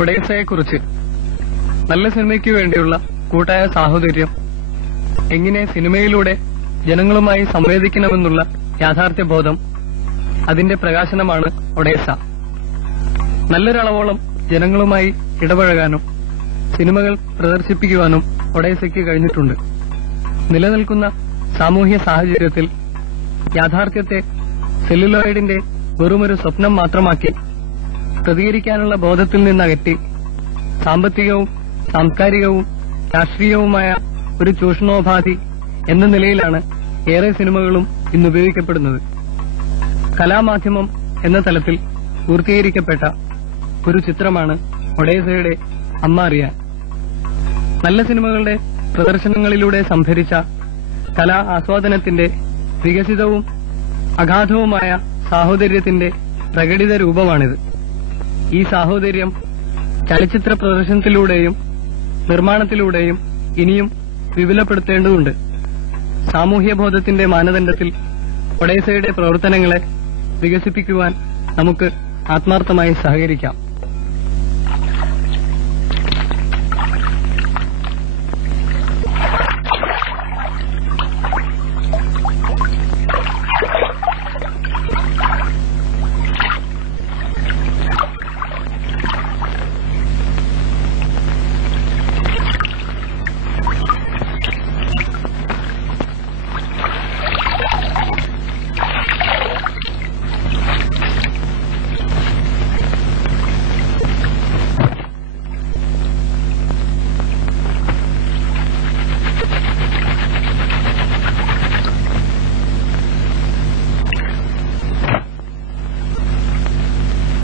ഒഡേസയെക്കുറിച്ച് നല്ല സിനിമയ്ക്കു വേണ്ടിയുള്ള കൂട്ടായ സാഹോദര്യം, എങ്ങനെ സിനിമയിലൂടെ ജനങ്ങളുമായി സംവേദിക്കണമെന്നുള്ള യാഥാർത്ഥ്യബോധം, അതിന്റെ പ്രകാശനമാണ് ഒഡേസ. നല്ലൊരളവോളം ജനങ്ങളുമായി ഇടപഴകാനും സിനിമകൾ പ്രദർശിപ്പിക്കുവാനും ഒഡേസയ്ക്ക് കഴിഞ്ഞിട്ടുണ്ട്. നിലനിൽക്കുന്ന സാമൂഹ്യ സാഹചര്യത്തിൽ യാഥാർത്ഥ്യത്തെ സെല്ലുലോയിഡിന്റെ വെറുമൊരു സ്വപ്നം മാത്രമാക്കി പ്രതികരിക്കാനുള്ള ബോധത്തിൽ നിന്നകറ്റി സാമ്പത്തികവും സാംസ്കാരികവും രാഷ്ട്രീയവുമായ ഒരു ചൂഷണോപാധി എന്ന നിലയിലാണ് ഏറെ സിനിമകളും ഇന്ന് ഉപയോഗിക്കപ്പെടുന്നത്. കലാമാധ്യമം എന്ന തലത്തിൽ പൂർത്തീകരിക്കപ്പെട്ട ഒരു ചിത്രമാണ് ഒഡേസയുടെ അമ്മ അറിയാൻ. നല്ല സിനിമകളുടെ പ്രദർശനങ്ങളിലൂടെ സംഭരിച്ച കലാ ആസ്വാദനത്തിന്റെ വികസിതവും അഗാധവുമായ സാഹോദര്യത്തിന്റെ പ്രകടിത രൂപമാണിത്. ഈ സാഹോദര്യം ചലച്ചിത്ര പ്രദർശനത്തിലൂടെയും നിർമ്മാണത്തിലൂടെയും ഇനിയും വിപുലപ്പെടുത്തേണ്ടതുണ്ട്. സാമൂഹ്യബോധത്തിന്റെ മാനദണ്ഡത്തിൽ ഒഡേസയുടെ പ്രവർത്തനങ്ങളെ വികസിപ്പിക്കുവാൻ നമുക്ക് ആത്മാർത്ഥമായി സഹകരിക്കാം.